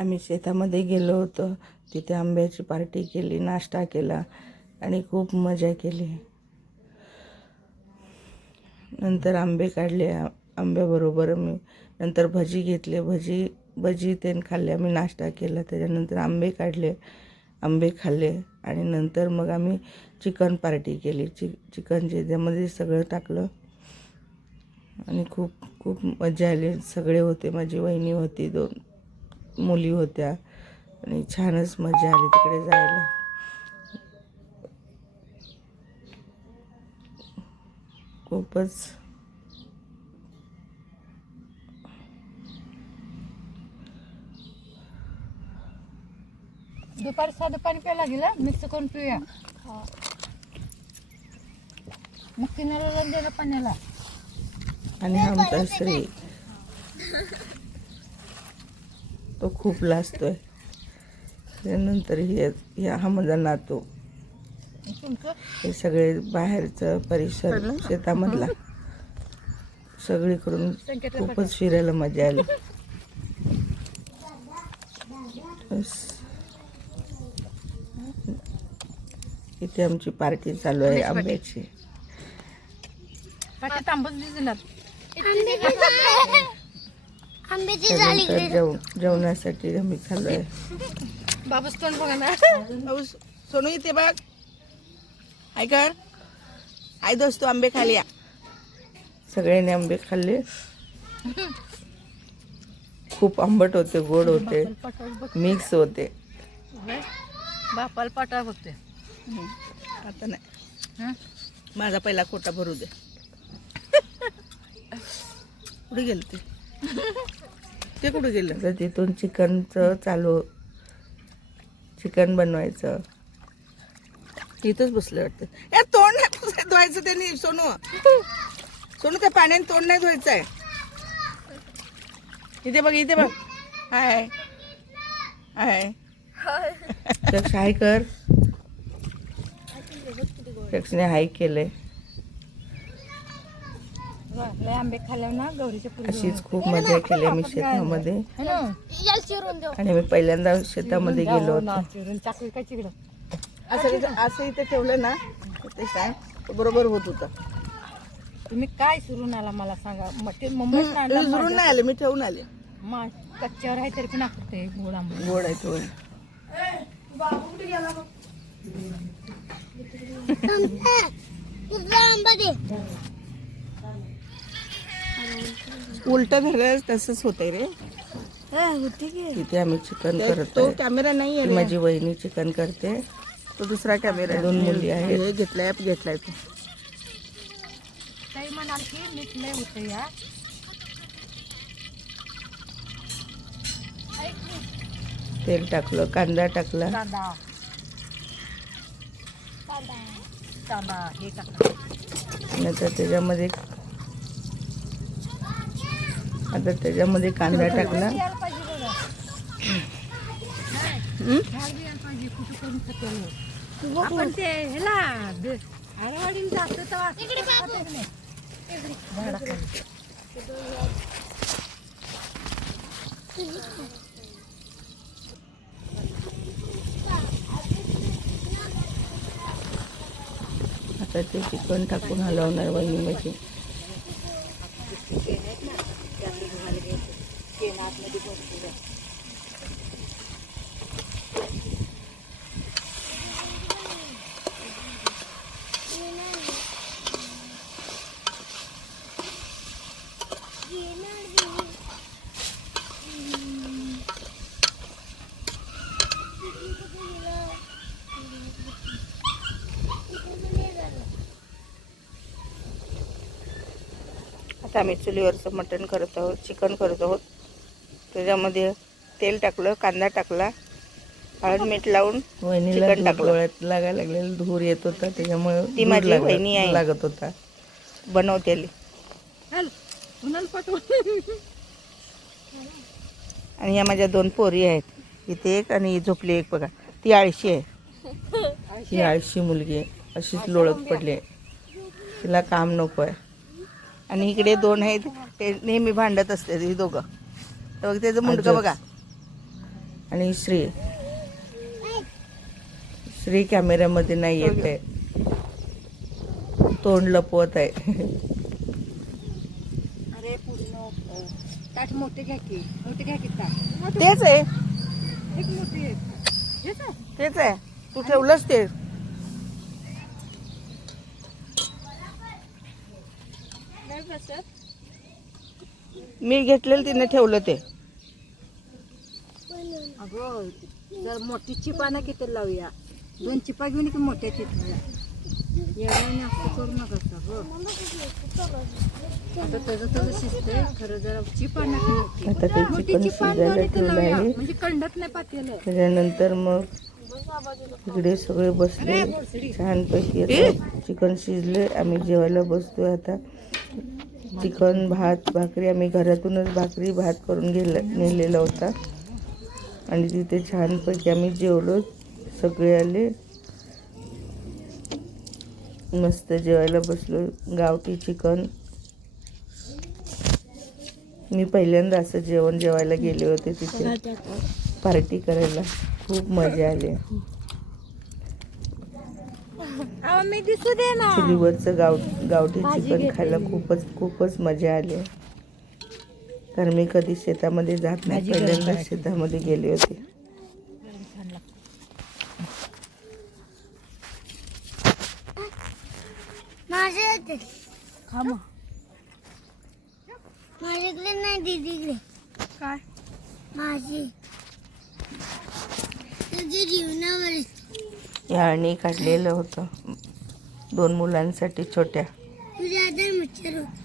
आम्ही शेतामध्ये गेलो होतो. तिथे आंब्याची पार्टी केली, नाश्ता केला आणि खूप मजा केली. नंतर आंबे काढले. आंब्याबरोबर मी नंतर भजी घेतले. भजी ते खाल्ले. आम्ही नाश्ता केला. त्याच्यानंतर आंबे काढले, आंबे खाल्ले आणि नंतर मग आम्ही चिकन पार्टी केली. चिकनचे त्यामध्ये सगळं टाकलं आणि खूप खूप मजा आली. सगळे होते, माझी वहिनी होती, 2 मुली होत्या आणि छानच मजा आली तिकडे जायला. खूपच दुपारी साधं पाणी प्यायला गेलं, मिक्स करून पिऊया. मग किनाऱ्याला दे ना पाण्याला. आणि हा आमचा श्री तो खूप लाजतोय. त्यानंतर हा माझा नातू. हे सगळे बाहेरचं परिसर शेतामधला सगळीकडून खूपच फिरायला मजा आली. इथे आमची पार्टी चालू आहे आंब्याची. त्यानंतर जेवणासाठी आम्ही चालू आहे. बाबूस तोंड बघा ना. सोनू इथे बघ. आय कर आय दोस्तो आंबे खाली या. सगळ्यांनी आंबे खाल्ले. खूप आंबट होते, गोड होते, मिक्स होते. बापाला पाठवा बघते. आता नाही, माझा पहिला खोटा भरू दे. कुठे गेलं ते कुठे गेलं? तर तिथून चिकन बनवायचं. इथंच बसलं वाटतं. या तोंड नाही धुवायचं त्यांनी. सोनू त्या पाण्याने तोंड नाही धुवायचं आहे. इथे बघ. हाय हाय दक्ष, हाय कर. दक्षने हाय केलंय. लय आंबे खाल्ल्यावर ना गौरीच्या अशीच खूप मजा केली आम्ही शेतामध्ये. आणि मी पहिल्यांदा शेतामध्ये गेलो होतो. असं इथे ठेवलं ना ते स्टँड बरोबर होत होतं. तुम्ही काय सुरून आला मला सांगा. सुरून नाही आले, मी ठेवून आले. कच्च्यावर आहे तरी पण आखते गोड आंबे. गोड आहे तो. उलट धरलं तसंच होतंय रे. तिथे आम्ही चिकन करतो. तो कॅमेरा नाही आहे. माझी वहिनी चिकन करते. तो दुसरा कॅमेरा. 2 मुली आहेत. घेतलाय तो. काही म्हणाल की मीठ लय होतं या. तेल टाकलं, कांदा टाकला. कांदा हे टाकलं. नंतर त्याच्यामध्ये कांदा टाकला. आपण ते ह्याला आरवाडीला जातो आता ते चिकन टाकून हलवणार वहिनी माझी. आता आम्ही चुलीवरचं मटण करत आहोत, चिकन करत आहोत. त्याच्यामध्ये तेल टाकलं, कांदा टाकला, हळद मीठ लावून चिकन टाकलं. डोळ्यात लागायला लागलेलं धूर येत होता. त्याच्यामुळे ती माझी वहिनी आहे, लागत होता बनवतेली. आणि या माझ्या 2 पोरी आहेत. इथे एक आणि झोपली एक. बघा ती आळशी आहे. ही आळशी मुलगी आहे. अशीच लोळत पडली आहे. तिला काम नको आहे. आणि इकडे 2 आहेत, ते नेहमी भांडत असते ही दोघं. तर त्याचं मुंडकं बघा. आणि श्री कॅमेऱ्यामध्ये नाही येत आहे, तोंड लपवत आहे. अरे पूर्ण ताट मोठे घ्या की ताट. तेच आहे, एक मोठे हेच आहे. तेच आहे, तू ठेवलंच ते. नाही बसत. मी घेतलेलं तिने ठेवलं ते. अगं जर मोठी चिपा ना किती लावूया, 2 चिपा घेऊन की मोठ्या चिपा येण्याने असं करू नका गं. आता त्याचं शिजतंय खरं, जरा चिपा ना आता ते चिकन शिजायला ठेवलं आहे. म्हणजे कंडत नाही पातेलं. त्याच्यानंतर मग इकडे सगळे बसले छानपैकी. आता चिकन शिजले, आम्ही जेवायला बसतोय आता. चिकन, भात, भाकरी, आम्ही घरातूनच भाकरी भात करून नेलेला होता आणि तिथे छानपैकी आम्ही जेवलो. सगळे आले, मस्त जेवायला बसलो. गावठी चिकन, मी पहिल्यांदा असं जेवायला गेले होते तिथे पार्टी करायला. खूप मजा आली. मी दिसू दे ना. चुलीवरचं गावठी चिकन खायला खूपच मजा आली. कारण मी कधी शेतामध्ये जात नाही, पहिल्यांदा शेतामध्ये गेले होते. माझ्याकडे नाही दीदीकडे. काय माझी तुझ्या जीवनावर याने काढलेलं होतं 2 मुलांसाठी छोट्या. तुझ्या आधार मच्छर होता.